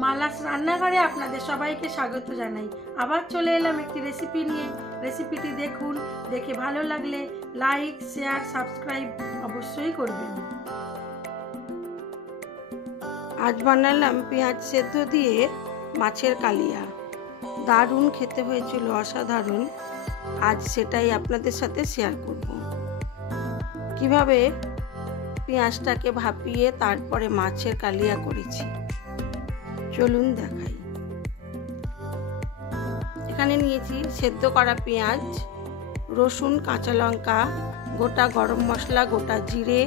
মালাস রান্নাঘরে আপনাদের সবাইকে স্বাগত জানাই। আবার চলে এলাম একটি রেসিপি নিয়ে। রেসিপিটি দেখুন, দেখে ভালো লাগলে লাইক, শেয়ার, সাবস্ক্রাইব অবশ্যই করবেন। আজ বানালাম পেঁয়াজ সেদ্ধ দিয়ে মাছের কালিয়া। দারুণ খেতে হয়েছিল, অসাধারণ। আজ সেটাই আপনাদের সাথে শেয়ার করব। কিভাবে পেঁয়াজটাকে ভাপিয়ে তারপরে মাছের কালিয়া করেছি চলুন দেখাই। এখানে নিয়েছি সেদ্ধ করা পেঁয়াজ, রসুন, কাঁচা লঙ্কা, গোটা গরম মশলা, গোটা জিরে,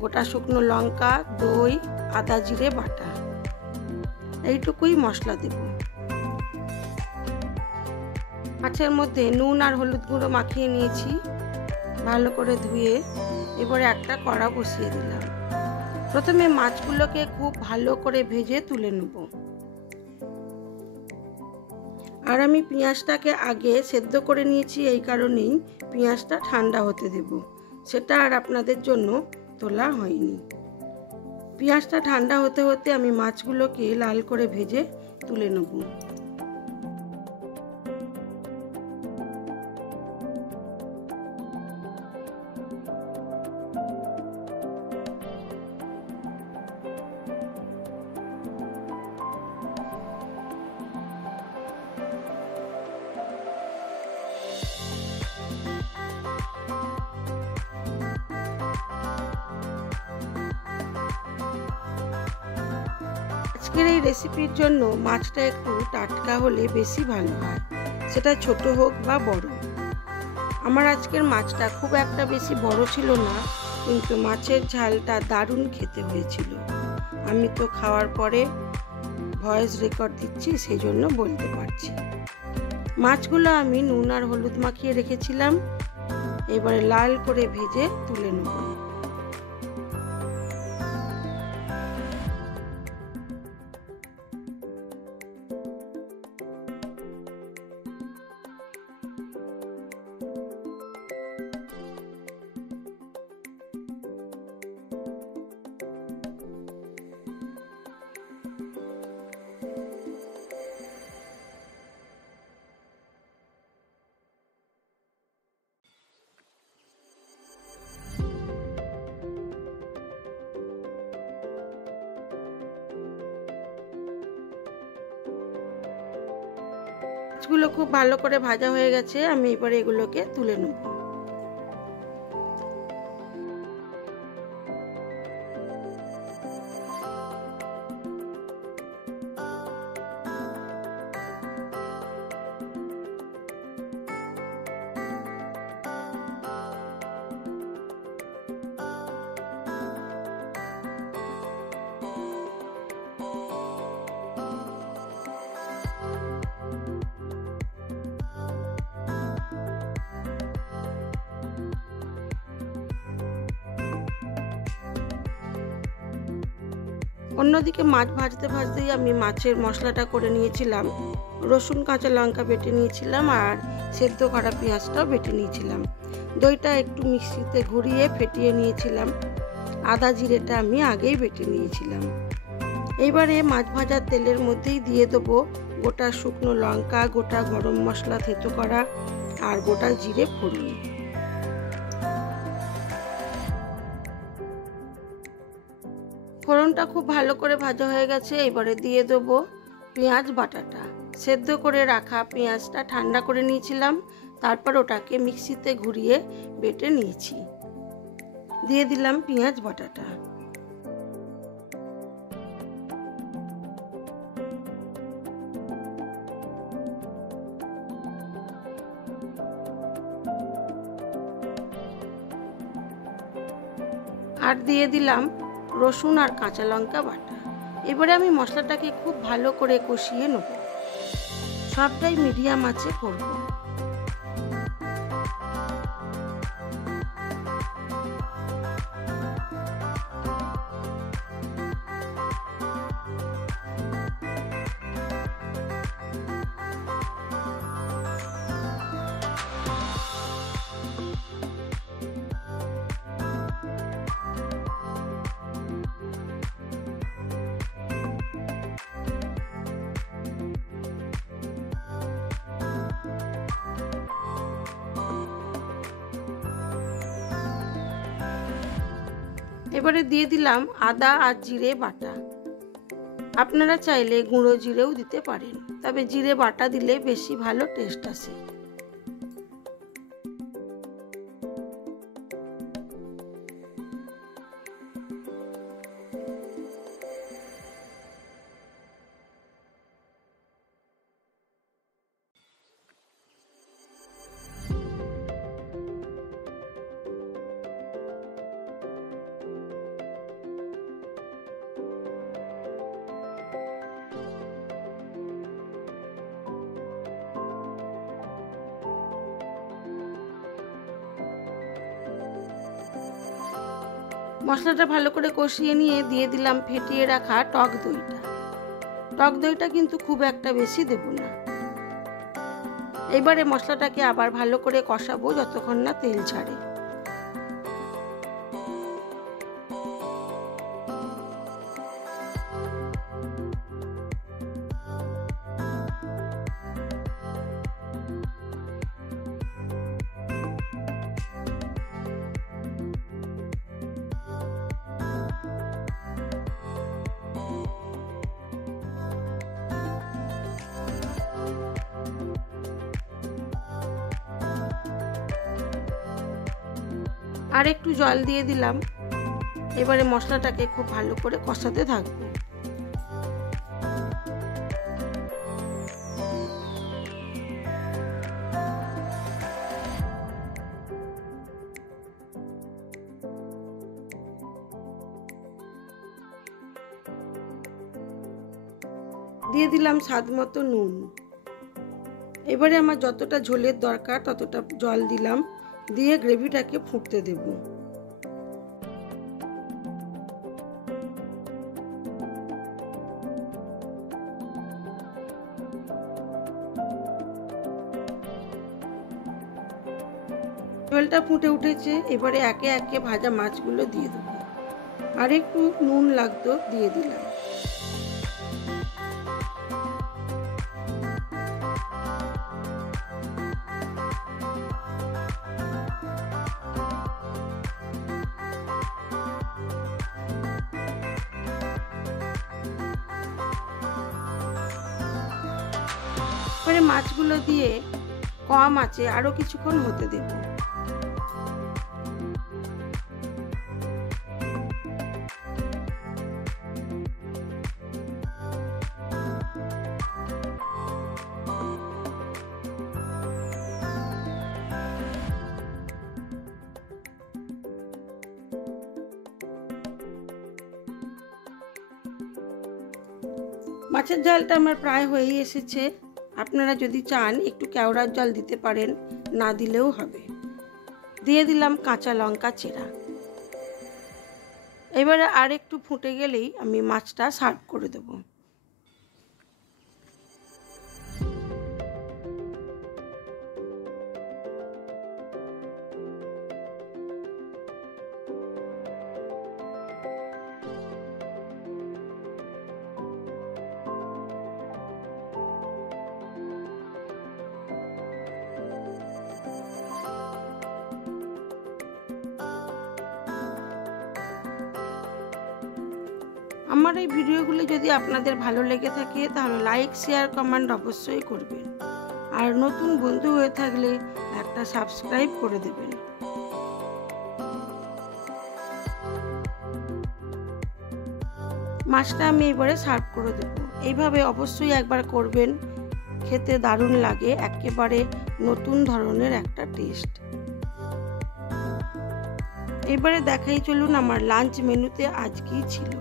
গোটা শুকনো লঙ্কা, দই, আদা জিরে বাটা। এইটুকুই মশলা দেব। মাছের মধ্যে নুন আর হলুদ গুঁড়ো মাখিয়ে নিয়েছি, ভালো করে ধুয়ে এবারে একটা কড়া বসিয়ে দিলাম। প্রথমে মাছগুলোকে খুব ভালো করে ভেজে তুলে নেব। আর আমি পেঁয়াজটাকে আগে সেদ্ধ করে নিয়েছি, এই কারণেই পেঁয়াজটা ঠান্ডা হতে দেব। সেটা আর আপনাদের জন্য তোলা হয়নি। পেঁয়াজটা ঠান্ডা হতে হতে আমি মাছগুলোকে লাল করে ভেজে তুলে নেব। আজকের এই রেসিপির জন্য মাছটা একটু টাটকা হলে বেশি ভালো হয়, সেটা ছোট হোক বা বড়। আমার আজকের মাছটা খুব একটা বেশি বড় ছিল না, কিন্তু মাছের ঝালটা দারুণ খেতে হয়েছিল। আমি তো খাওয়ার পরে ভয়েস রেকর্ড দিচ্ছি, সেই জন্য বলতে পারছি। মাছগুলো আমি নুন আর হলুদ মাখিয়ে রেখেছিলাম, এবারে লাল করে ভেজে তুলে নেব। মাছগুলো খুব ভালো করে ভাজা হয়ে গেছে, আমি এবারে এগুলোকে তুলে নেব। অন্যদিকে মাছ ভাজতে ভাজতেই আমি মাছের মশলাটা করে নিয়েছিলাম। রসুন, কাঁচা লঙ্কা বেটে নিয়েছিলাম, আর সেদ্ধ করা পেঁয়াজটাও বেটে নিয়েছিলাম। দইটা একটু মিক্সিতে ঘুরিয়ে ফেটিয়ে নিয়েছিলাম। আদা জিরেটা আমি আগেই বেটে নিয়েছিলাম। এইবারে মাছ ভাজার তেলের মধ্যেই দিয়ে দেবো গোটা শুকনো লঙ্কা, গোটা গরম মশলা থেতো করা, আর গোটা জিরে ফোড়ন। ফোড়নটা খুব ভালো করে ভাজা হয়ে গেছে, এবারে দিয়ে দেবো পেঁয়াজ বাটাটা। সেদ্ধ করে রাখা পেঁয়াজটা ঠান্ডা করে নিয়েছিলাম, তারপর ওটাকে মিক্সিতে ঘুরিয়ে বেটে নিয়েছি। দিয়ে দিলাম পেঁয়াজ বাটাটা। আর দিয়ে দিলাম রসুন আর কাঁচা লঙ্কা বাটা। এবারে আমি মশলাটাকে খুব ভালো করে কষিয়ে নেব। সবটাই মিডিয়াম আঁচে করব। এবারে দিয়ে দিলাম আদা আর জিরে বাটা। আপনারা চাইলে গুঁড়ো জিরেও দিতে পারেন, তবে জিরে বাটা দিলে বেশি ভালো টেস্ট আসে। মশলাটা ভালো করে কষিয়ে নিয়ে দিয়ে দিলাম ফেটিয়ে রাখা টক দইটা। টক দইটা কিন্তু খুব একটা বেশি দেব না। এবারে মশলাটাকে আবার ভালো করে কষাবো যতক্ষণ না তেল ছাড়ে। আর একটু জল দিয়ে দিলাম। এবারে মশলাটাকে খুব ভালো করে কষাতে থাকবো। দিয়ে দিলাম স্বাদ মতো নুন। এবারে আমার যতটা ঝোলের দরকার ততটা জল দিলাম, দিয়ে গ্রেভিটাকে ফুটতে দেব। ঝোলটা ফুটে উঠেছে, এবারে একে একে ভাজা মাছগুলো দিয়ে দেবো। আর একটু নুন লাগতো, দিয়ে দিলাম। এবারে মাছগুলো দিয়ে কম আঁচে আরো কিছুক্ষণ হতে দেব। মাছের ঝালটা আমার প্রায় হয়েই এসেছে। আপনারা যদি চান একটু কেওড়ার জল দিতে পারেন, না দিলেও হবে। দিয়ে দিলাম কাঁচা লঙ্কা চেরা। এবারে আর একটু ফুটে গেলেই আমি মাছটা সার্ভ করে দেব। আমার এই ভিডিওগুলি যদি আপনাদের ভালো লেগে থাকে তাহলে লাইক, শেয়ার, কমেন্ট অবশ্যই করবেন। আর নতুন বন্ধু হয়ে থাকলে একটা সাবস্ক্রাইব করে দেবেন। মাছটা আমি এবারে সার্ভ করে দেব। এইভাবে অবশ্যই একবার করবেন, খেতে দারুণ লাগে, একেবারে নতুন ধরনের একটা টেস্ট। এবারে দেখাই চলুন আমার লাঞ্চ মেনুতে আজ কি ছিল।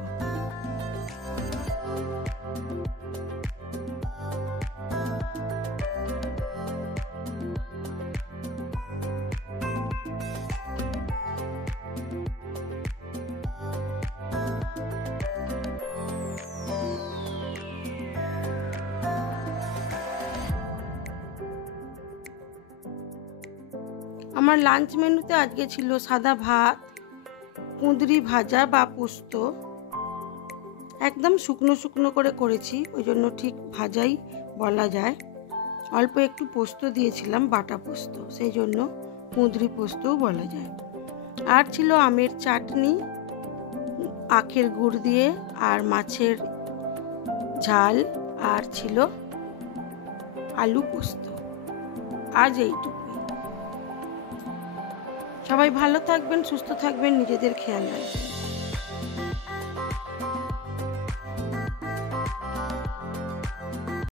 আমার লাঞ্চ মেনুতে আজকে ছিল সাদা ভাত, কুঁদরি ভাজা বা পোস্ত। একদম শুকনো শুকনো করে করেছি, ওই জন্য ঠিক ভাজাই বলা যায়। অল্প একটু পোস্ত দিয়েছিলাম, বাটা পোস্ত, সেই জন্য কুঁদরি পোস্তও বলা যায়। আর ছিল আমের চাটনি, আখের গুড় দিয়ে আর মাছের ঝাল, আর ছিল আলু পোস্ত। আজ এইটুকুই। সবাই ভালো থাকবেন, সুস্থ থাকবেন, নিজেদের খেয়াল রাখবেন।